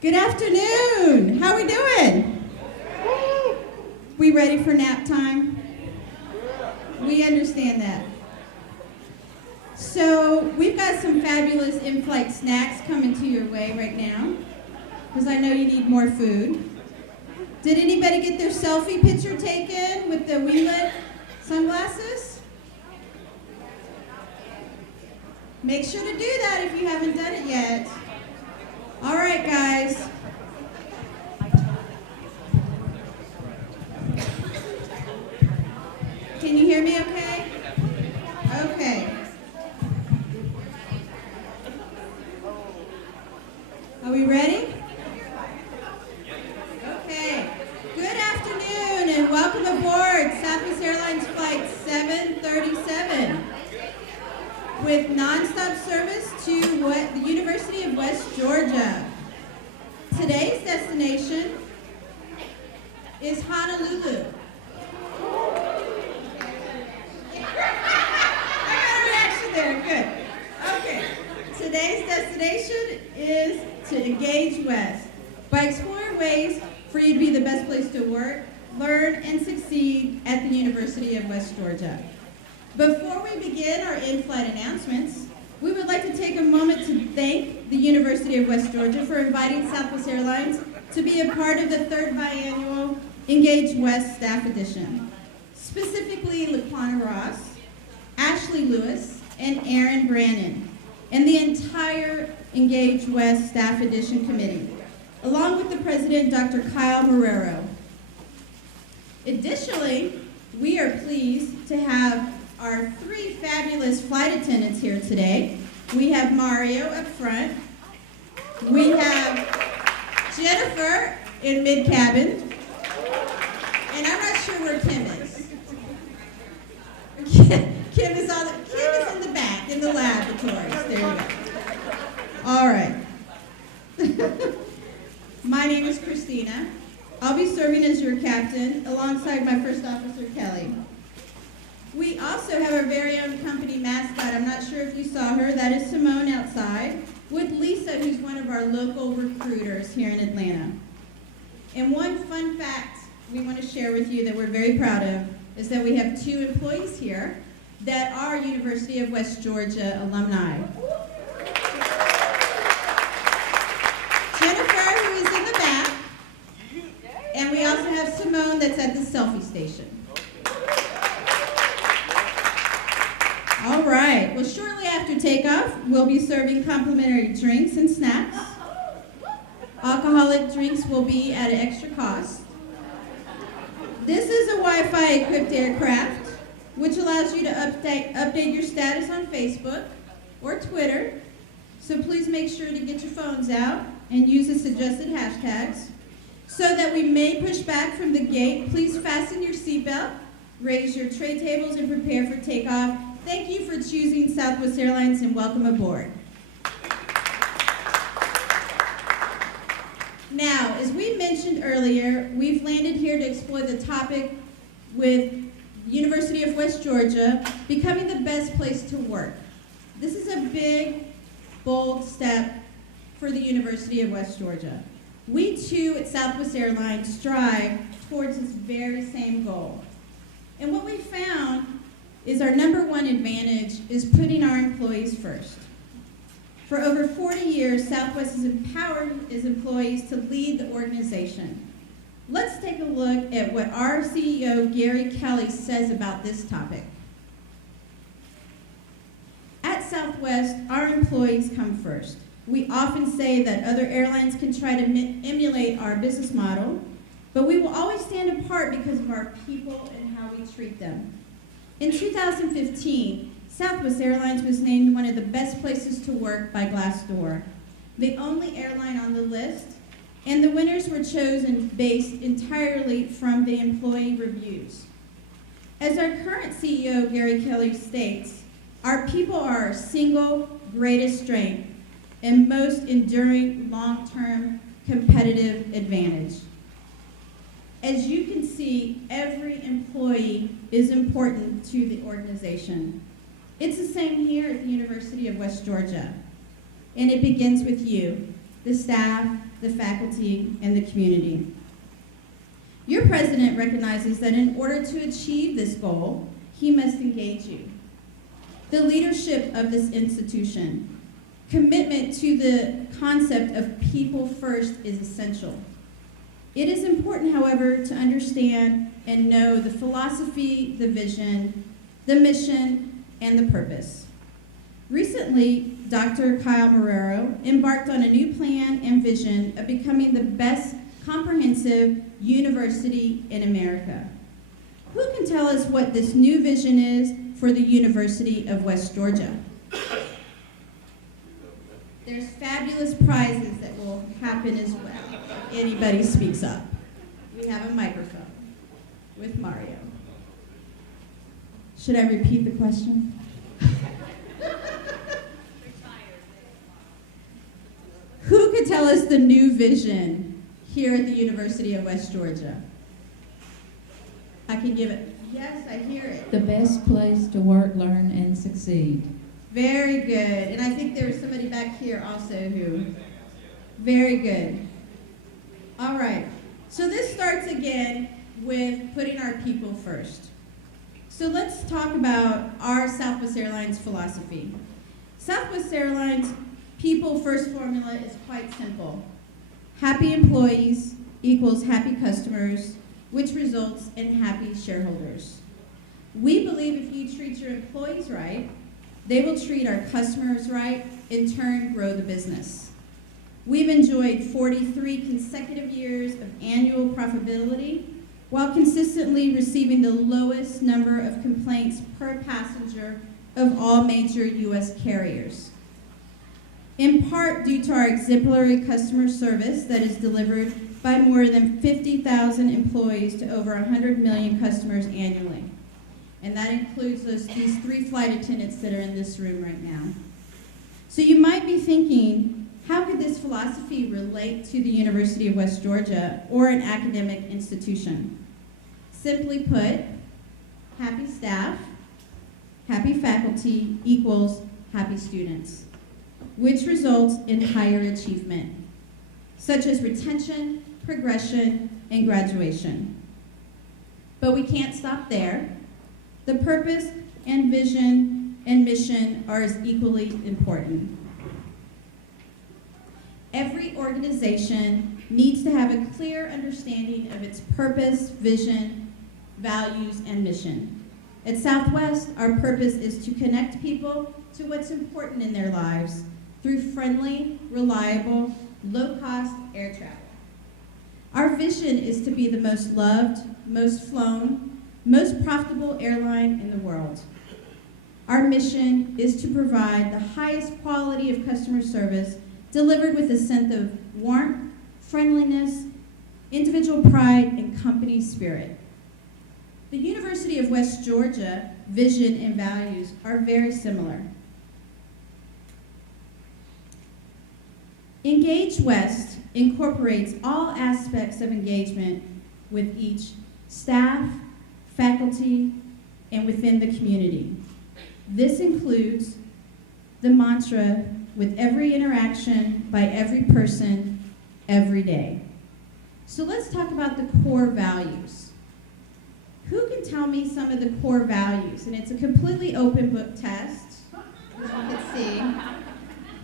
Good afternoon. How we doing? We ready for nap time? We understand that. So we've got some fabulous in-flight snacks coming to your way right now, because I know you need more food. Did anybody get their selfie picture taken with the winglet sunglasses? Make sure to do that if you haven't done it yet. All right, guys. Can you hear me okay? Okay. Are we ready? Okay. Good afternoon and welcome aboard Southwest Airlines Flight 737 with nonstop service to the University of West Georgia. Today's destination is Honolulu. I got a reaction there, good. Okay, today's destination is to engage West by exploring ways for you to be the best place to work, learn, and succeed at the University of West Georgia. Before we begin our in-flight announcements, we would like to take a moment to thank the University of West Georgia for inviting Southwest Airlines to be a part of the third biannual Engage West Staff Edition. Specifically, LaQuana Ross, Ashley Lewis, and Aaron Brannon, and the entire Engage West Staff Edition Committee, along with the President, Dr. Kyle Marrero. Additionally, we are pleased to have our three fabulous flight attendants here today. We have Mario up front. We have Jennifer in mid-cabin. And I'm not sure where Kim is. Kim is in the back, in the laboratories. There you go. All right. My name is Christina. I'll be serving as your captain alongside my first officer, Kelly. We also have our very own company mascot. I'm not sure if you saw her. That is Simone outside, with Lisa, who's one of our local recruiters here in Atlanta. And one fun fact we want to share with you that we're very proud of is that we have two employees here that are University of West Georgia alumni. Jennifer, who is in the back, and we also have Simone that's at the selfie station. All right, well, shortly after takeoff, we'll be serving complimentary drinks and snacks. Alcoholic drinks will be at an extra cost. This is a Wi-Fi equipped aircraft, which allows you to update your status on Facebook or Twitter. So please make sure to get your phones out and use the suggested hashtags. So that we may push back from the gate, please fasten your seatbelt, raise your tray tables, and prepare for takeoff. Thank you for choosing Southwest Airlines and welcome aboard. Now, as we mentioned earlier, we've landed here to explore the topic with University of West Georgia becoming the best place to work. This is a big, bold step for the University of West Georgia. We too at Southwest Airlines strive towards this very same goal. And what we found is our number one advantage is putting our employees first. For over 40 years, Southwest has empowered its employees to lead the organization. Let's take a look at what our CEO, Gary Kelly, says about this topic. At Southwest, our employees come first. We often say that other airlines can try to emulate our business model, but we will always stand apart because of our people and how we treat them. In 2015, Southwest Airlines was named one of the best places to work by Glassdoor, the only airline on the list, and the winners were chosen based entirely from the employee reviews. As our current CEO, Gary Kelly, states, our people are our single greatest strength and most enduring long-term competitive advantage. As you can see, every employee is important to the organization. It's the same here at the University of West Georgia. And it begins with you, the staff, the faculty, and the community. Your president recognizes that in order to achieve this goal, he must engage you. The leadership of this institution, commitment to the concept of people first is essential. It is important, however, to understand and know the philosophy, the vision, the mission, and the purpose. Recently, Dr. Kyle Marrero embarked on a new plan and vision of becoming the best comprehensive university in America. Who can tell us what this new vision is for the University of West Georgia? There's fabulous prizes that will happen as well if anybody speaks up. We have a microphone with Mario. Should I repeat the question? Who could tell us the new vision here at the University of West Georgia? I can give it. Yes, I hear it. The best place to work, learn, and succeed. Very good. And I think there was somebody back here also who. Very good. All right. So this starts again with putting our people first. So let's talk about our Southwest Airlines philosophy. Southwest Airlines people first formula is quite simple. Happy employees equals happy customers, which results in happy shareholders. We believe if you treat your employees right, they will treat our customers right, in turn grow the business. We've enjoyed 43 consecutive years of annual profitability while consistently receiving the lowest number of complaints per passenger of all major U.S. carriers. In part due to our exemplary customer service that is delivered by more than 50,000 employees to over 100 million customers annually. And that includes these 3 flight attendants that are in this room right now. So you might be thinking, how could this philosophy relate to the University of West Georgia or an academic institution? Simply put, happy staff, happy faculty equals happy students, which results in higher achievement, such as retention, progression, and graduation. But we can't stop there. The purpose and vision and mission are as equally important. Every organization needs to have a clear understanding of its purpose, vision, values, and mission. At Southwest, our purpose is to connect people to what's important in their lives through friendly, reliable, low-cost air travel. Our vision is to be the most loved, most flown, most profitable airline in the world. Our mission is to provide the highest quality of customer service delivered with a sense of warmth, friendliness, individual pride, and company spirit. The University of West Georgia vision and values are very similar. Engage West incorporates all aspects of engagement with each staff, faculty, and within the community. This includes the mantra, with every interaction by every person, every day. So let's talk about the core values. Who can tell me some of the core values? And it's a completely open book test, as you can see.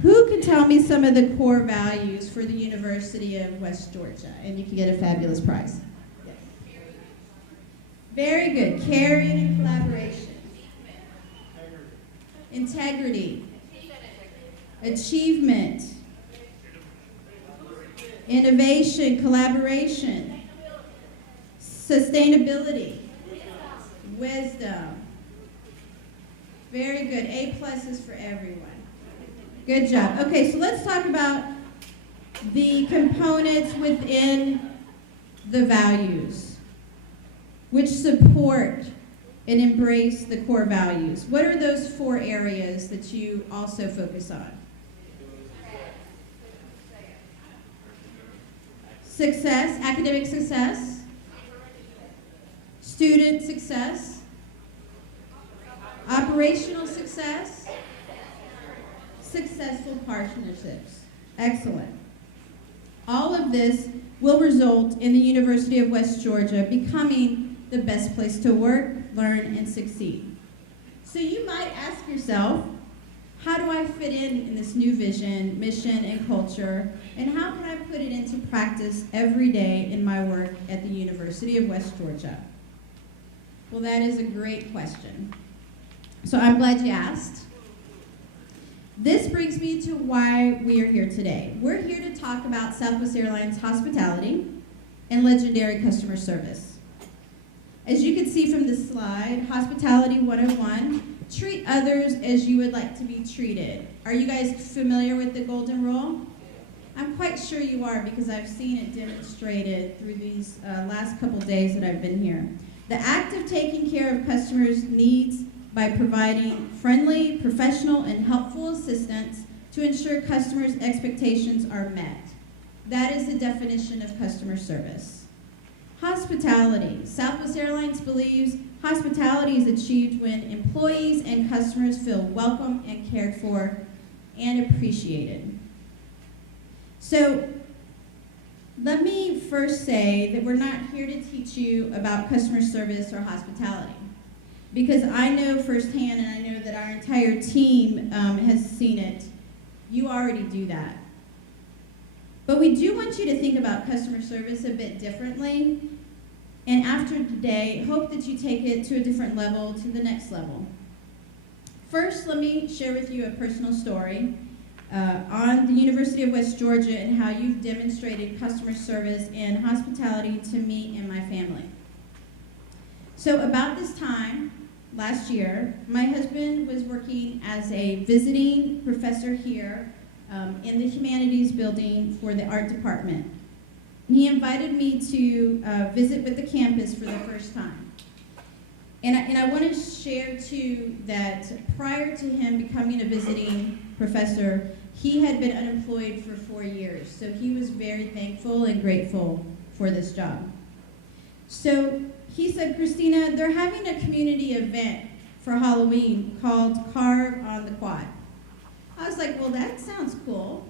Who can tell me some of the core values for the University of West Georgia? And you can get a fabulous prize. Yes. Very good. Caring and collaboration. Integrity. Achievement. Innovation, collaboration. Sustainability. Wisdom. Very good. A+ is for everyone. Good job. Okay, so let's talk about the components within the values, which support and embrace the core values. What are those 4 areas that you also focus on? Success, academic success, student success, operational success, successful partnerships. Excellent. All of this will result in the University of West Georgia becoming the best place to work, learn, and succeed. So you might ask yourself, how do I fit in this new vision, mission, and culture, and how can I put it into practice every day in my work at the University of West Georgia? Well, that is a great question. So I'm glad you asked. This brings me to why we are here today. We're here to talk about Southwest Airlines hospitality and legendary customer service. As you can see from the slide, Hospitality 101, treat others as you would like to be treated. Are you guys familiar with the golden rule? I'm quite sure you are because I've seen it demonstrated through these last couple days that I've been here. The act of taking care of customers' needs by providing friendly, professional, and helpful assistance to ensure customers' expectations are met. That is the definition of customer service. Hospitality. Southwest Airlines believes hospitality is achieved when employees and customers feel welcome and cared for and appreciated. So, let me first say that we're not here to teach you about customer service or hospitality, because I know firsthand, and I know that our entire team has seen it, you already do that. But we do want you to think about customer service a bit differently, and after today, hope that you take it to a different level, to the next level. First, let me share with you a personal story on the University of West Georgia and how you've demonstrated customer service and hospitality to me and my family. So about this time, last year, my husband was working as a visiting professor here in the humanities building for the art department. He invited me to visit with the campus for the first time. And I want to share too that prior to him becoming a visiting professor, he had been unemployed for 4 years. So he was very thankful and grateful for this job. So he said, Christina, they're having a community event for Halloween called Carve on the Quad. I was like, well, that sounds cool.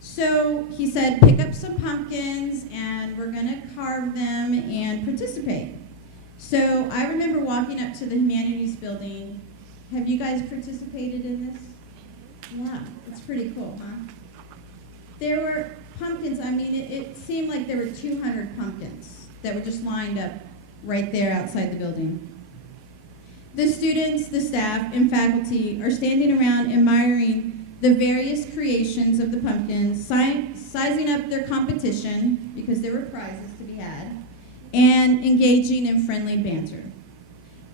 So he said, pick up some pumpkins and we're gonna carve them and participate. So I remember walking up to the humanities building. Have you guys participated in this? Yeah, it's pretty cool, huh? There were pumpkins, I mean, it seemed like there were 200 pumpkins that were just lined up right there outside the building. The students, the staff, and faculty are standing around admiring the various creations of the pumpkins, sizing up their competition, because there were prizes to be had, and engaging in friendly banter.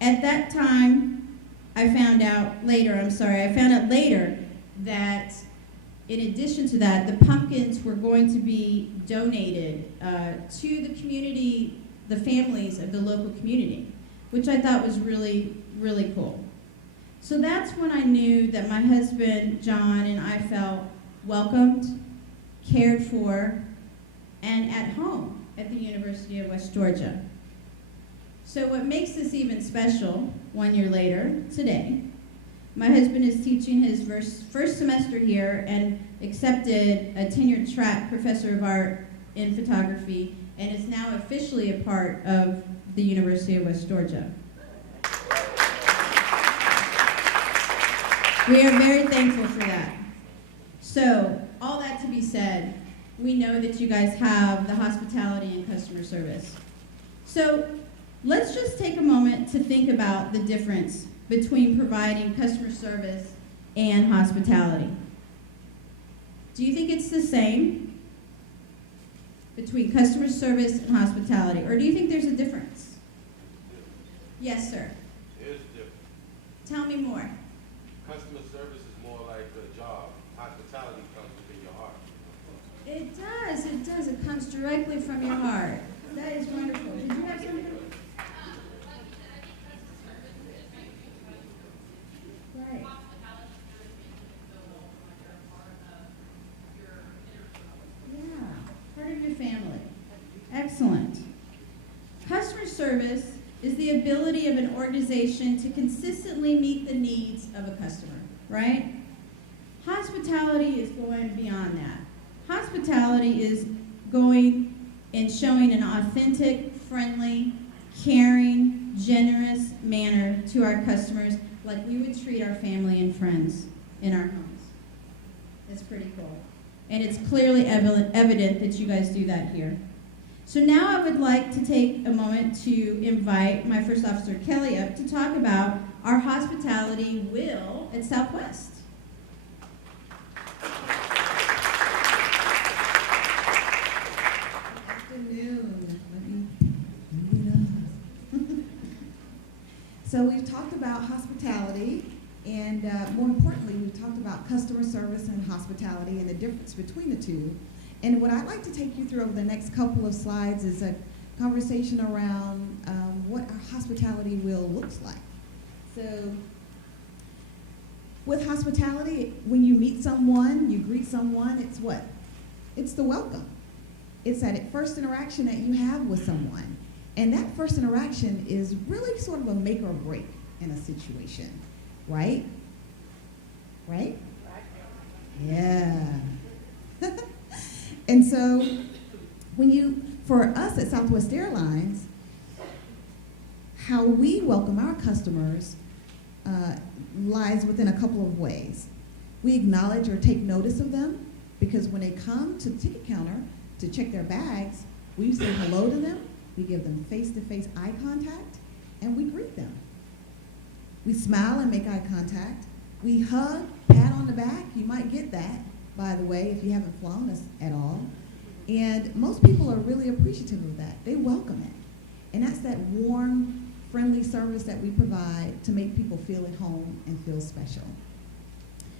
At that time, I found out later that in addition to that, the pumpkins were going to be donated to the community, the families of the local community, which I thought was really, really cool. So that's when I knew that my husband, John, and I felt welcomed, cared for, and at home at the University of West Georgia. So what makes this even special, 1 year later, today, my husband is teaching his first semester here and accepted a tenured track professor of art in photography and is now officially a part of the University of West Georgia. We are very thankful for that. So, all that to be said, we know that you guys have the hospitality and customer service. So, let's just take a moment to think about the difference between providing customer service and hospitality. Do you think it's the same between customer service and hospitality, or do you think there's a difference? Yes, sir. It is different. Tell me more. Customer service is more like a job. Hospitality comes within your heart. It does. It comes directly from your heart. That is wonderful. Did you have something? Right. Yeah, part of your family. Excellent. Customer service is the ability of an organization to consistently meet the needs of a customer, right? Hospitality is going beyond that. Hospitality is going and showing an authentic, friendly, caring, generous manner to our customers like we would treat our family and friends in our homes. It's pretty cool. And it's clearly evident that you guys do that here. So now I would like to take a moment to invite my First Officer Kelly up to talk about our hospitality wheel at Southwest. Afternoon. Let me move it up. So we've talked about hospitality, and more importantly, we've talked about customer service and hospitality and the difference between the two. And what I'd like to take you through over the next couple of slides is a conversation around what our hospitality wheel looks like. So with hospitality, when you meet someone, you greet someone, it's what? It's the welcome. It's that first interaction that you have with someone. And that first interaction is really sort of a make or break in a situation, right? Right? Yeah. And so for us at Southwest Airlines, how we welcome our customers lies within a couple of ways. We acknowledge or take notice of them, because when they come to the ticket counter to check their bags, we say hello to them, we give them face-to-face eye contact, and we greet them. We smile and make eye contact. We hug, pat on the back. You might get that, by the way, if you haven't flown us at all. And most people are really appreciative of that. They welcome it. And that's that warm, friendly service that we provide to make people feel at home and feel special.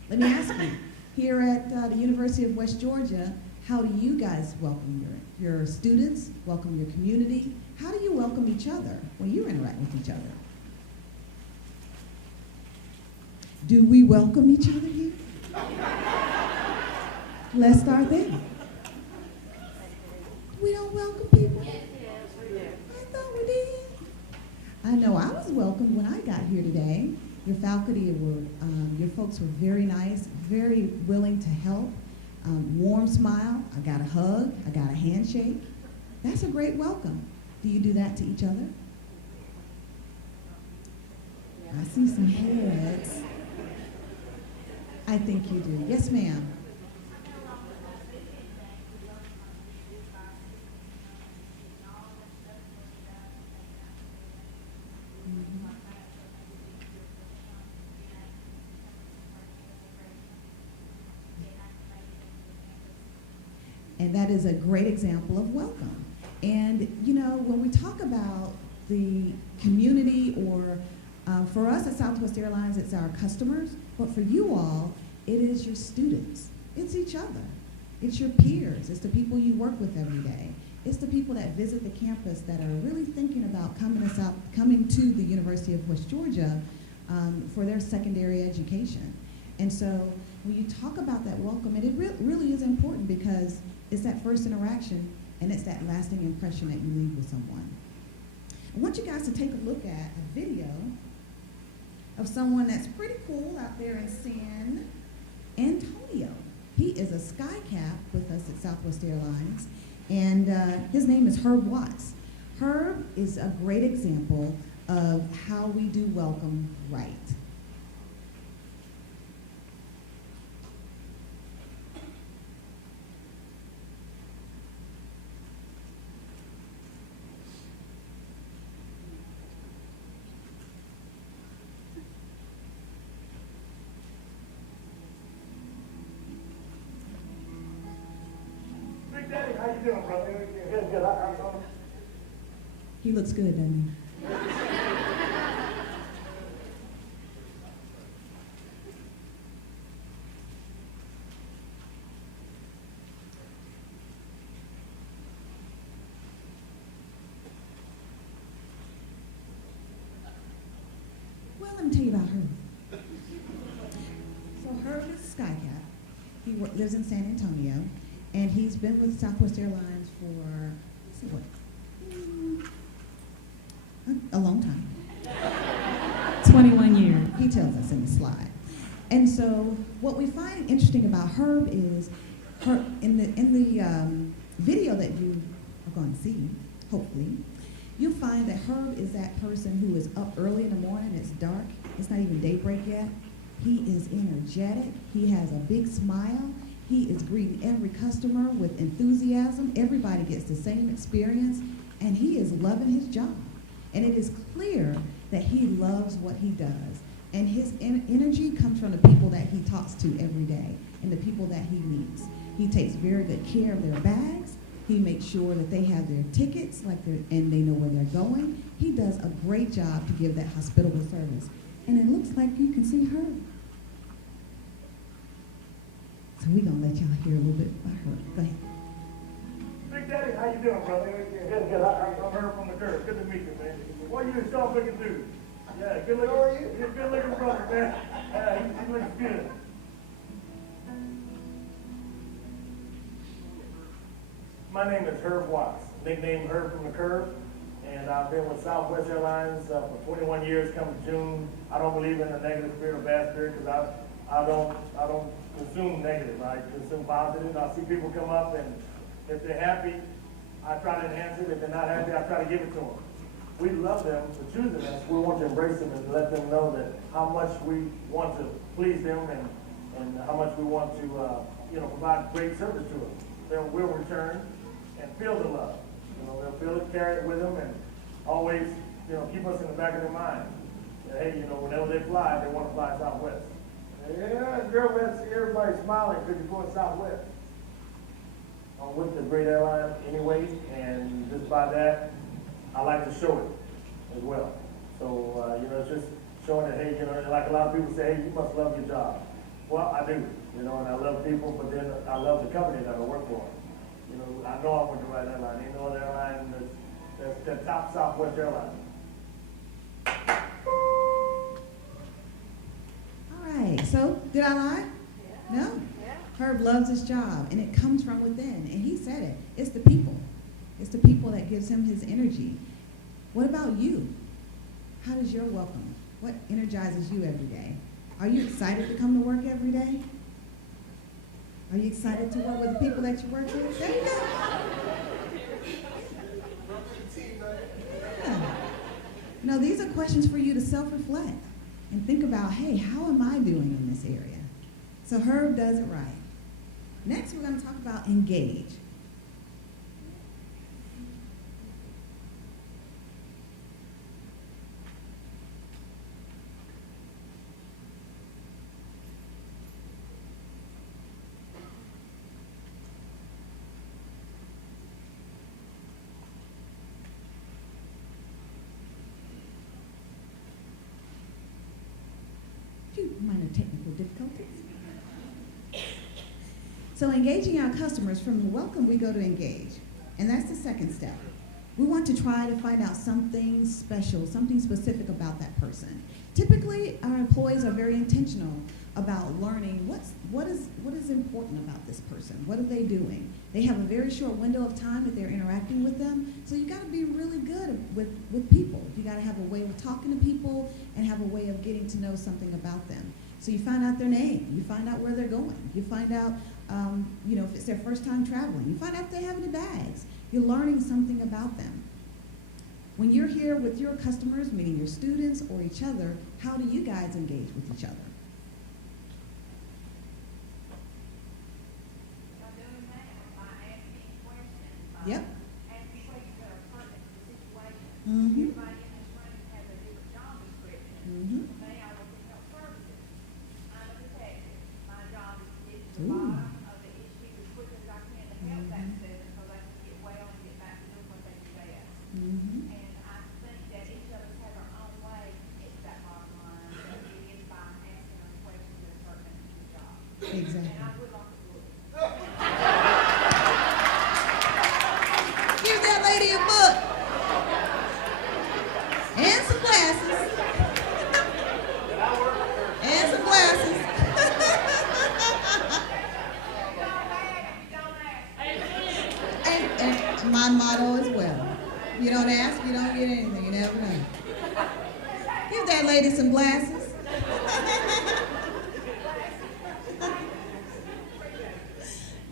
Let me ask you, here at the University of West Georgia, how do you guys welcome your students, welcome your community? How do you welcome each other when you interact with each other? Do we welcome each other here? Let's start there. We don't welcome people? I thought we did. I know I was welcomed when I got here today. Your faculty your folks were very nice, very willing to help. Warm smile, I got a hug, I got a handshake. That's a great welcome. Do you do that to each other? I see some heads. I think you do. Yes, ma'am. And that is a great example of welcome. And, you know, when we talk about the community, or for us at Southwest Airlines, it's our customers, but for you all, it is your students. It's each other. It's your peers. It's the people you work with every day. It's the people that visit the campus that are really thinking about coming to the University of West Georgia for their secondary education. And so when you talk about that welcome, it really is important, because it's that first interaction and it's that lasting impression that you leave with someone. I want you guys to take a look at a video of someone that's pretty cool out there in San Antonio. He is a sky cap with us at Southwest Airlines, and his name is Herb Watts. Herb is a great example of how we do welcome right. How you doing, brother? Good, good. He looks good, doesn't he? Well, let me tell you about Herb. So Herb is a sky cap. He lives in San Antonio, and he's been with Southwest Airlines for, let's see what, a long time. 21 years. He tells us in the slide. And so what we find interesting about Herb is in the video that you are going to see, hopefully, you'll find that Herb is that person who is up early in the morning. It's dark. It's not even daybreak yet. He is energetic. He has a big smile. He is greeting every customer with enthusiasm. Everybody gets the same experience, and he is loving his job. And it is clear that he loves what he does. And his energy comes from the people that he talks to every day and the people that he meets. He takes very good care of their bags. He makes sure that they have their tickets and they know where they're going. He does a great job to give that hospitable service. And it looks like you can see her. So we're going to let y'all hear a little bit about her. Go ahead. Big Daddy, how you doing, brother? Good. I'm Herb from the Curve. Good to meet you, man. What are you a sharp looking dude? Yeah, good looking. How are you? You're a good looking brother, man. Yeah, he looks good. My name is Herb Watts, nicknamed Herb from the Curve, and I've been with Southwest Airlines for 21 years. Come June, I don't believe in a negative spirit or bad spirit because I don't consume negative. I consume positive. I see people come up, and if they're happy, I try to enhance it. If they're not happy, I try to give it to them. We love them for choosing us. We want to embrace them and let them know that how much we want to please them and how much we want to provide great service to them. They will return and feel the love. They'll feel it, carry it with them, and always keep us in the back of their mind. Hey, whenever they fly, they want to fly Southwest. Yeah, girl, let's see everybody smiling because you're going Southwest. I'm with the great airline anyway, and just by that, I like to show it as well. So, it's just showing that, hey, like a lot of people say, hey, you must love your job. Well, I do, and I love people, but then I love the company that I work for. I know I'm with the right airline. Ain't no other airline that's the top Southwest airline. All right, so did I lie? Yeah. No? Yeah. Herb loves his job, and it comes from within. And he said it. It's the people. It's the people that gives him his energy. What about you? How does your welcome? What energizes you every day? Are you excited to come to work every day? Are you excited to work with the people that you work with? There you go. Yeah. These are questions for you to self-reflect and think about, hey, how am I doing in this area? So Herb does it right. Next, we're going to talk about engage. Minor technical difficulties. So engaging our customers, from the welcome we go to engage. And that's the second step. We want to try to find out something special, something specific about that person. Typically, our employees are very intentional about learning what is important about this person. What are they doing? They have a very short window of time that they're interacting with them. So you got to be really good with people. You got to have a way of talking to people and have a way of getting to know something about them. So you find out their name. You find out where they're going. You find out, if it's their first time traveling. You find out if they have any bags. You're learning something about them. When you're here with your customers, meaning your students or each other, how do you guys engage with each other? Yep. Mm-hmm. Mm-hmm. Ooh. Mm-hmm. And I think that each of us have our own way to get to that bottom line, that it is by asking them questions that are pertinent to the job. Exactly. And I would like to look. Give that lady a book. And some glasses. And some glasses. And my motto as well. You don't ask, you don't get anything. You never know. Give that lady some glasses.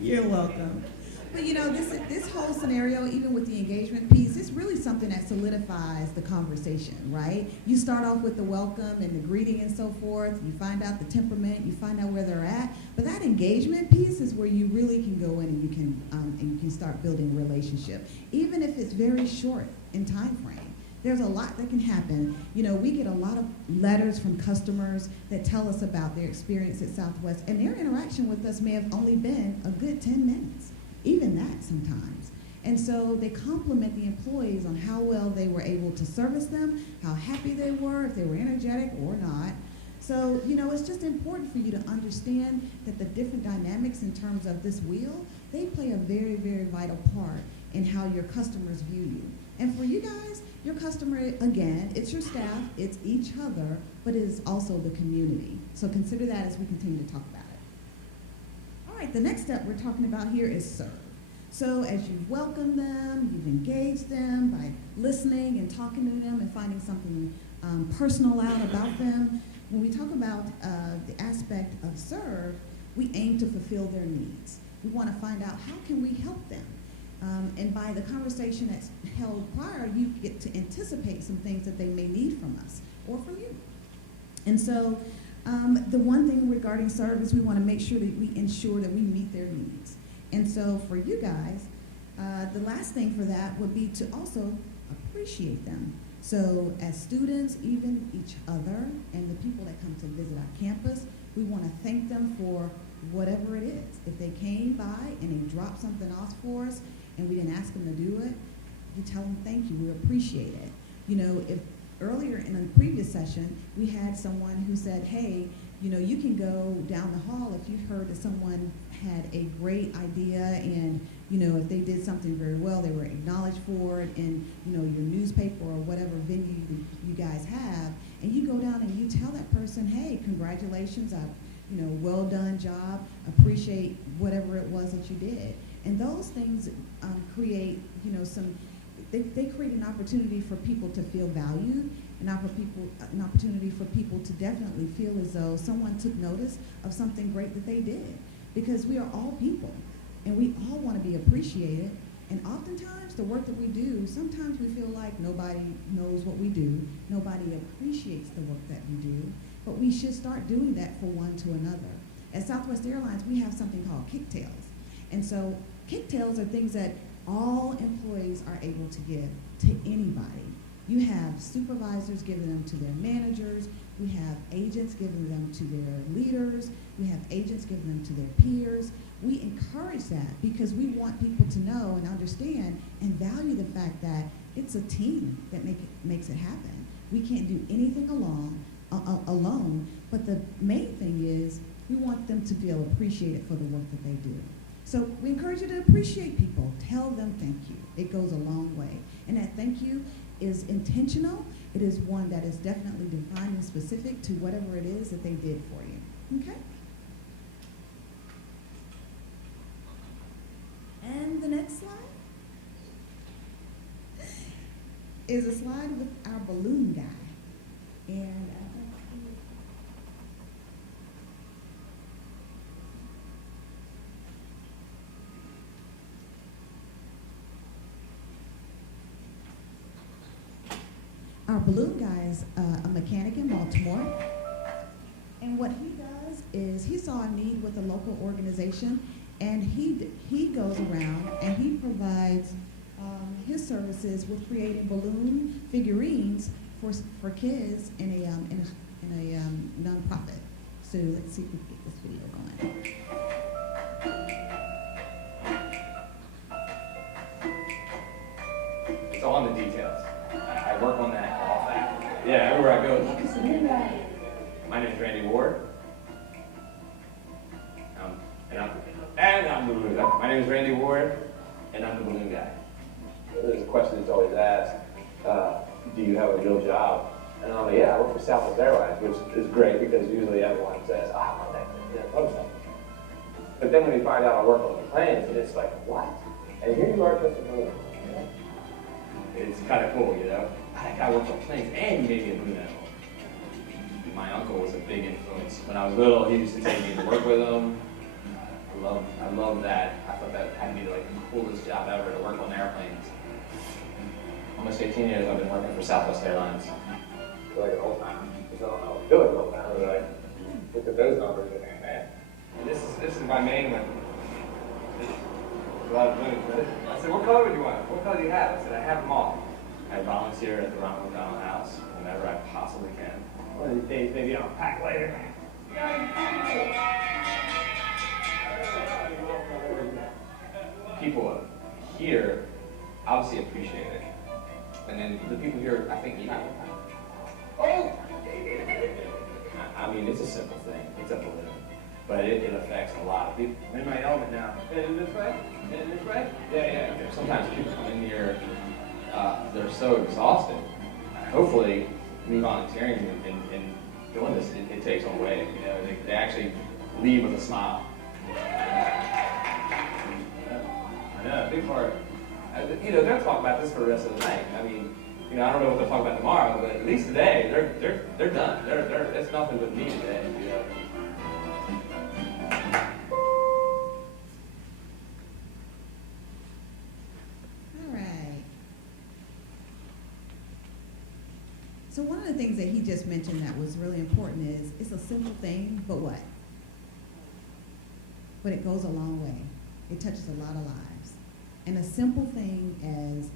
You're welcome. But you know, this whole scenario, even with the engagement piece, it's really something that solidifies the conversation, right? You start off with the welcome and the greeting and so forth. You find out the temperament, you find out where they're at. But that engagement piece is where you really can go in and you can start building a relationship, even if it's very short in time frame. There's a lot that can happen. You know, we get a lot of letters from customers that tell us about their experience at Southwest, and their interaction with us may have only been a good 10 minutes, even that sometimes. And so they compliment the employees on how well they were able to service them, how happy they were, if they were energetic or not. So, you know, it's just important for you to understand that the different dynamics in terms of this wheel, they play a very, very vital part in how your customers view you. And for you guys, your customer, again, it's your staff, it's each other, but it is also the community. So consider that as we continue to talk about it. All right, the next step we're talking about here is serve. So as you've welcomed them, you've engaged them by listening and talking to them and finding something personal out about them. When we talk about the aspect of serve, we aim to fulfill their needs. We want to find out how can we help them. And by the conversation that's held prior, you get to anticipate some things that they may need from us or from you. And so the one thing regarding service, we want to make sure that we ensure that we meet their needs. And so for you guys, the last thing for that would be to also appreciate them. So as students, even each other, and the people that come to visit our campus, we want to thank them for whatever it is. If they came by and they dropped something off for us, and we didn't ask them to do it, you tell them thank you, we appreciate it. You know, if earlier in a previous session, we had someone who said, hey, you know, you can go down the hall if you heard that someone had a great idea and, you know, if they did something very well, they were acknowledged for it in, you know, your newspaper or whatever venue you guys have, and you go down and you tell that person, hey, congratulations, you know, well done job, appreciate whatever it was that you did. And those things create, you know, they create an opportunity for people to feel valued, an opportunity for people to definitely feel as though someone took notice of something great that they did. Because we are all people, and we all want to be appreciated. And oftentimes, the work that we do, sometimes we feel like nobody knows what we do, nobody appreciates the work that we do, but we should start doing that for one to another. At Southwest Airlines, we have something called kicktails. And so kicktails are things that all employees are able to give to anybody. You have supervisors giving them to their managers. We have agents giving them to their leaders. We have agents giving them to their peers. We encourage that because we want people to know and understand and value the fact that it's a team that makes it happen. We can't do anything alone, but the main thing is we want them to feel appreciated for the work that they do. So we encourage you to appreciate people. Tell them thank you. It goes a long way. And that thank you is intentional. It is one that is definitely defined and specific to whatever it is that they did for you. Okay? And the next slide is a slide with our balloon guy. And our balloon guy is a mechanic in Baltimore, and what he does is he saw a need with a local organization, and he goes around and he provides his services with creating balloon figurines for kids in a nonprofit. So let's see if we can get this video going. It's all in the details. I work on that often. Yeah, everywhere I go. My name is Randy Ward. And I'm the balloon guy. My name is Randy Ward, and I'm the balloon guy. There's a question that's always asked, do you have a real job? And I'm like, yeah, I work for Southwest Airlines, which is great because usually everyone says, I'm on that motorcycle. But then when you find out I work on the planes, it's like, what? And here you are just a balloon. It's kind of cool, you know? That guy works on planes, and he made me a balloon animal. My uncle was a big influence. When I was little, he used to take me to work with him. I love that. I thought that had to be like the coolest job ever to work on airplanes. Almost 18 years I've been working for Southwest Airlines. I feel like an old timer, because I don't know, I feel like an old timer, but I look at those numbers and think, man. And this is my main one. A lot of blues. I said, what color would you want? What color do you have? I said, I have them all. I volunteer at the Ronald McDonald House whenever I possibly can. One of these days, maybe I'll pack later. People here obviously appreciate it. And then the people here, I think, oh! I mean, it's a simple thing. It's a balloon. But it affects a lot of people. I'm in my element now. Headed this way? Headed this way? Yeah. Sometimes people come in here, they're so exhausted. Hopefully, me volunteering and doing this, it takes them away. You know, they actually leave with a smile. I know, big part. You know, they'll talk about this for the rest of the night. I mean, you know, I don't know what they'll talk about tomorrow, but at least today, they're done. It's nothing but me today. You know. All right. So one of the things that he just mentioned that was really important is it's a simple thing, but what? But it goes a long way. It touches a lot of lives. And a simple thing as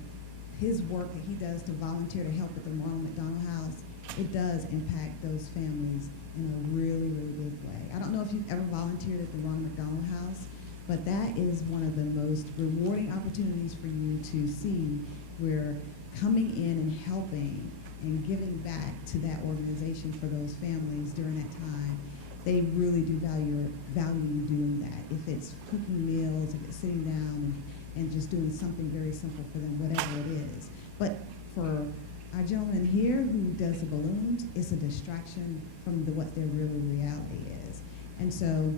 his work that he does to volunteer to help at the Ronald McDonald House, it does impact those families in a really, really big way. I don't know if you've ever volunteered at the Ronald McDonald House, but that is one of the most rewarding opportunities for you to see where coming in and helping and giving back to that organization for those families during that time, they really do value you doing that. If it's cooking meals, if it's sitting down and just doing something very simple for them, whatever it is. But for our gentleman here who does the balloons, it's a distraction from what their really reality is. And so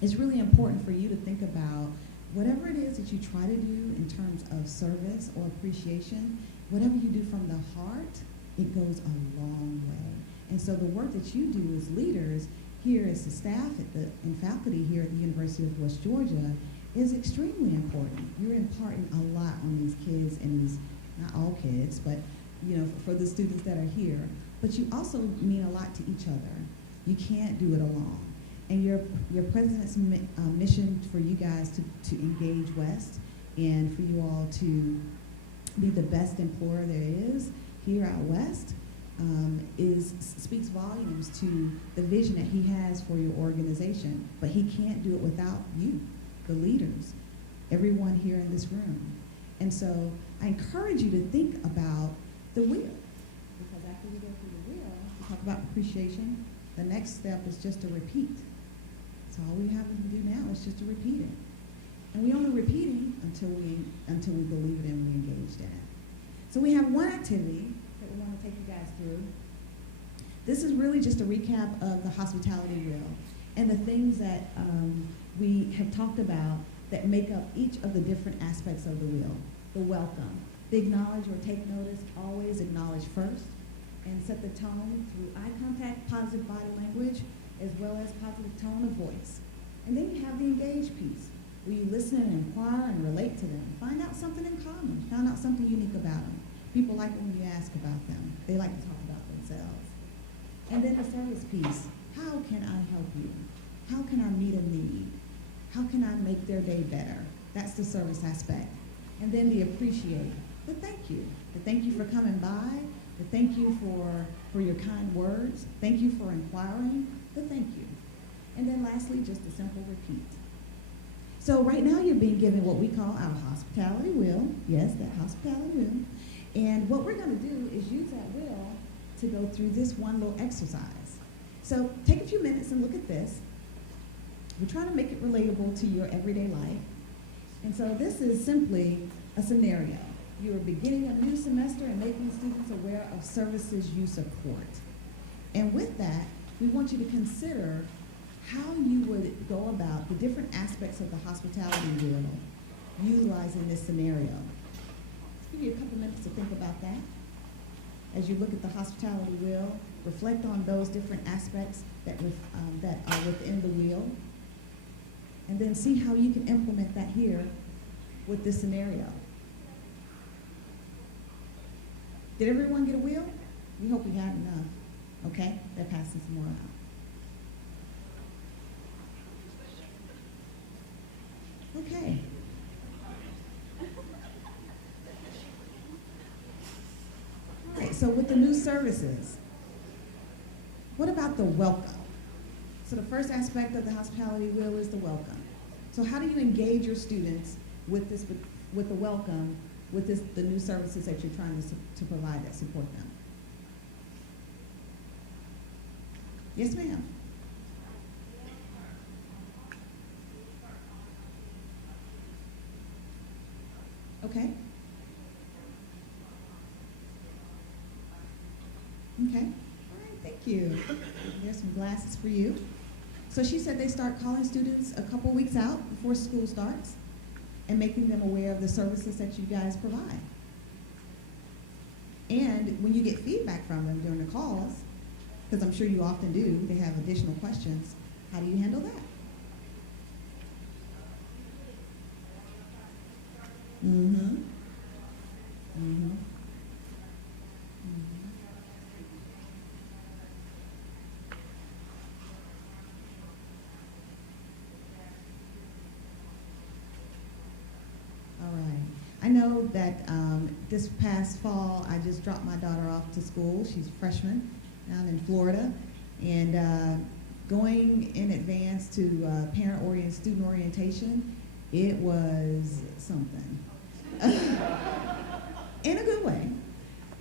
it's really important for you to think about whatever it is that you try to do in terms of service or appreciation, whatever you do from the heart, it goes a long way. And so the work that you do as leaders here as the staff and faculty here at the University of West Georgia is extremely important. You're imparting a lot on these kids and these, not all kids, but you know, for the students that are here. But you also mean a lot to each other. You can't do it alone. And your president's mission for you guys to engage West and for you all to be the best employer there is here out West speaks volumes to the vision that he has for your organization. But he can't do it without you, the leaders, everyone here in this room. And so I encourage you to think about the wheel. Because after we go through the wheel, we talk about appreciation. The next step is just to repeat. So all we have to do now is just to repeat it. And we only repeating until we believe it and we engaged in it. So we have one activity that we want to take you guys through. This is really just a recap of the hospitality wheel and the things that we have talked about that make up each of the different aspects of the wheel. The welcome, the acknowledge or take notice, always acknowledge first, and set the tone through eye contact, positive body language, as well as positive tone of voice. And then you have the engage piece, where you listen and inquire and relate to them. Find out something in common, find out something unique about them. People like it when you ask about them. They like to talk about themselves. And then the service piece, how can I help you? How can I meet a need? How can I make their day better? That's the service aspect. And then the appreciate, the thank you. The thank you for coming by, the thank you for your kind words, thank you for inquiring, the thank you. And then lastly, just a simple repeat. So right now you're being given what we call our hospitality wheel. Yes, that hospitality wheel. And what we're gonna do is use that wheel to go through this one little exercise. So take a few minutes and look at this. We're trying to make it relatable to your everyday life. And so this is simply a scenario. You are beginning a new semester and making students aware of services you support. And with that, we want you to consider how you would go about the different aspects of the hospitality wheel utilizing this scenario. Let's give you a couple minutes to think about that. As you look at the hospitality wheel, reflect on those different aspects that are within the wheel. And then see how you can implement that here with this scenario. Did everyone get a wheel? We hope we had enough. Okay, they're passing some more out. Okay. All right, so with the new services, what about the welcome? So the first aspect of the hospitality wheel is the welcome. So how do you engage your students with this, with the welcome, with this, the new services that you're trying to provide that support them? Yes, ma'am. Okay. Okay. All right, thank you. There's some glasses for you. So she said they start calling students a couple weeks out before school starts and making them aware of the services that you guys provide. And when you get feedback from them during the calls, because I'm sure you often do, they have additional questions, how do you handle that? Mm-hmm. Mm-hmm. All right. I know that this past fall, I just dropped my daughter off to school. She's a freshman down in Florida. And going in advance to parent-oriented student orientation, it was something. In a good way.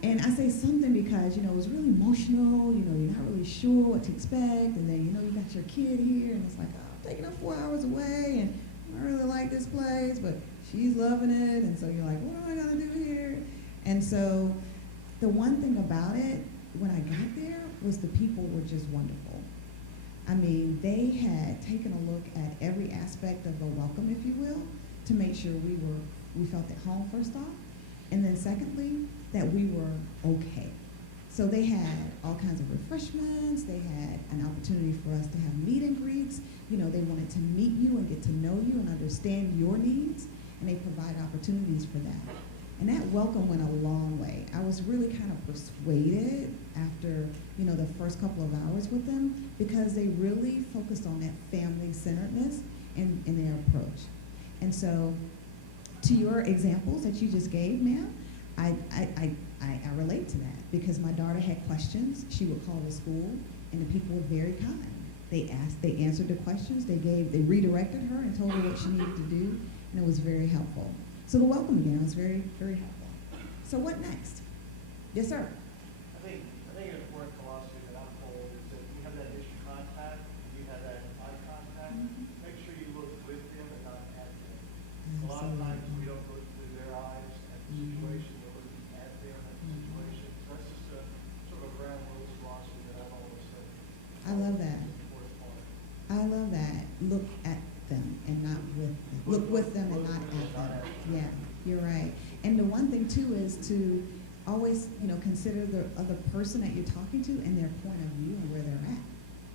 And I say something because, it was really emotional, you're not really sure what to expect, and then, you got your kid here, and it's like, oh, I'm taking up 4 hours away, and I really like this place, but she's loving it, and so you're like, what am I gonna do here? And so the one thing about it, when I got there, was the people were just wonderful. I mean, they had taken a look at every aspect of the welcome, if you will, to make sure we felt at home first off, and then secondly, that we were okay. So they had all kinds of refreshments, they had an opportunity for us to have meet and greets, they wanted to meet you and get to know you and understand your needs, and they provide opportunities for that. And that welcome went a long way. I was really kind of persuaded after, the first couple of hours with them, because they really focused on that family-centeredness in their approach. And so, to your examples that you just gave, ma'am, I relate to that, because my daughter had questions. She would call the school, and the people were very kind. They answered the questions, they redirected her and told her what she needed to do, and it was very helpful. So the welcome again was very, very helpful. So what next? Yes, sir. I think an important philosophy that I'm told is that you have that initial contact, you have that eye contact, make sure you look with them and not at them. A lot of times we don't look through their eyes at the situation, we're looking at them at the situation. So that's just a sort of a ground rules philosophy that I've always said. I love that. I love that. Look at them and not with them. Look with them and not at them. Yeah, you're right. And the one thing too is to always, consider the other person that you're talking to and their point of view and where they're at,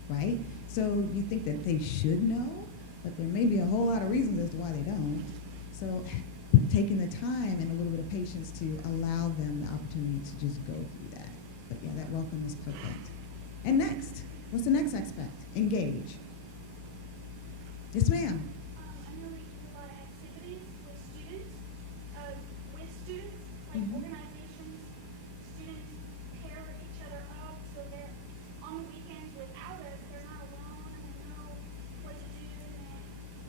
right? So you think that they should know, but there may be a whole lot of reasons as to why they don't. So taking the time and a little bit of patience to allow them the opportunity to just go through that. But yeah, that welcome is perfect. And next, what's the next aspect? Engage. Yes, ma'am. I know we do a lot of activities with students, like organizations. Students pair each other up so they're on the weekends without us. They're not alone and they know what to do, and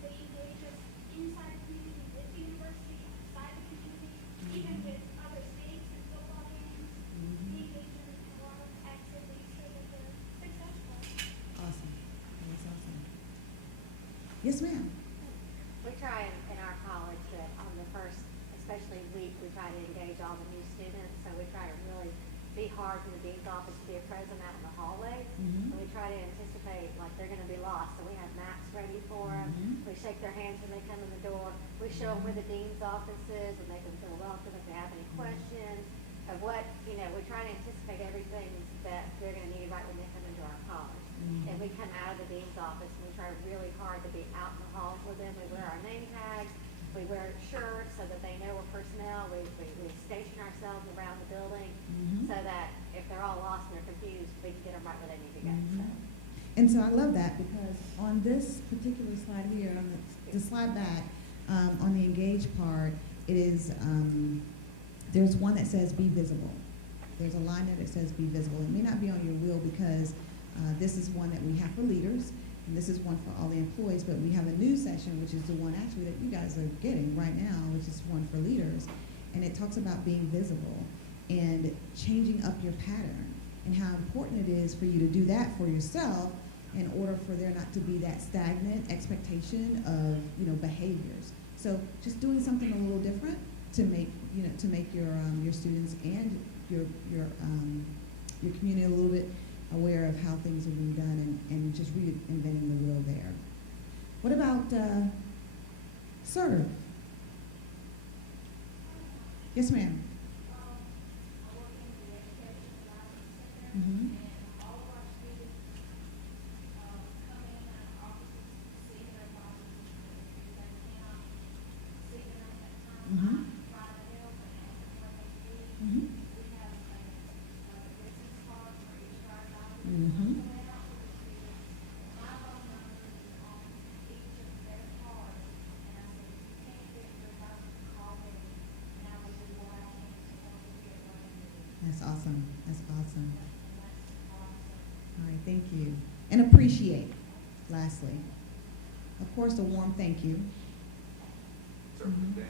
they engage us inside the community, with the university, outside the community, even with other states and football games. We engage them in a lot of activities so that they're successful. Awesome. That's awesome. Yes, ma'am. We try in our college that on the first, especially week, we try to engage all the new students. So we try to really be hard in the dean's office to be a present out in the hallways. And we try to anticipate like they're going to be lost. So we have maps ready for them. We shake their hands when they come in the door. We show them where the dean's office is and make them feel welcome if they have any questions of what, we try to anticipate everything that they're going to need right when they come into our college. And we come out of the dean's office and we try really hard to be out in the halls with them. We wear our name tags, we wear shirts so that they know we're personnel. We station ourselves around the building so that if they're all lost and they're confused, we can get them right where they need to go. So. And so I love that because on this particular slide here, on the slide back, on the engage part, it is, there's one that says be visible. There's a line there that says be visible. It may not be on your wheel because this is one that we have for leaders, and this is one for all the employees, but we have a new session, which is the one actually that you guys are getting right now, which is one for leaders. And it talks about being visible and changing up your pattern and how important it is for you to do that for yourself in order for there not to be that stagnant expectation of, you know, behaviors. So just doing something a little different to make, you know, to make your students and your community a little bit aware of how things are being done and just reinventing the wheel there. What about serve? Yes, ma'am. Mm-hmm. Mm-hmm. Mm-hmm. Mm-hmm. That's awesome. That's awesome. All right, thank you. And appreciate, lastly. Of course, a warm thank you. Mm-hmm.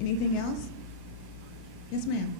Anything else? Yes, ma'am.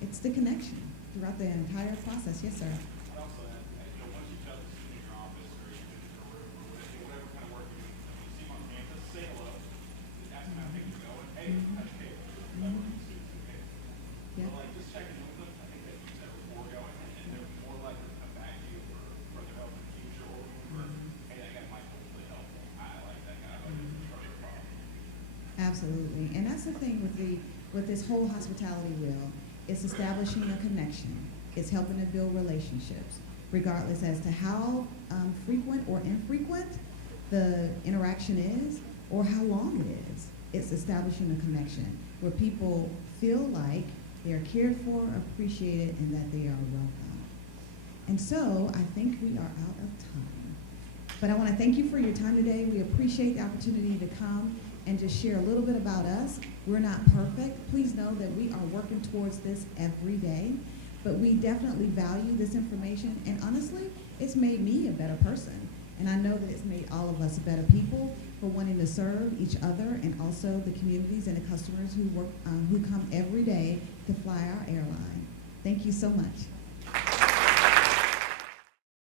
It's the connection throughout the entire process. Yes, sir. But also, once you tell the student in your office or even in your room or whatever kind of work you see them on campus, say hello. Ask them how things are going. Hey, how's your day? That working students okay? Yeah. So like just checking with them. I think that keeps that rapport going, and they're more likely to come back to you for their help in the future or for hey, that guy might be really helpful. I like that guy. I like his trouble problem. Absolutely, and that's the thing with this whole hospitality wheel. It's establishing a connection. It's helping to build relationships, regardless as to how frequent or infrequent the interaction is or how long it is. It's establishing a connection where people feel like they are cared for, appreciated, and that they are welcome. And so I think we are out of time. But I want to thank you for your time today. We appreciate the opportunity to come and just share a little bit about us. We're not perfect. Please know that we are working towards this every day, but we definitely value this information, and honestly, it's made me a better person. And I know that it's made all of us better people for wanting to serve each other and also the communities and the customers who come every day to fly our airline. Thank you so much.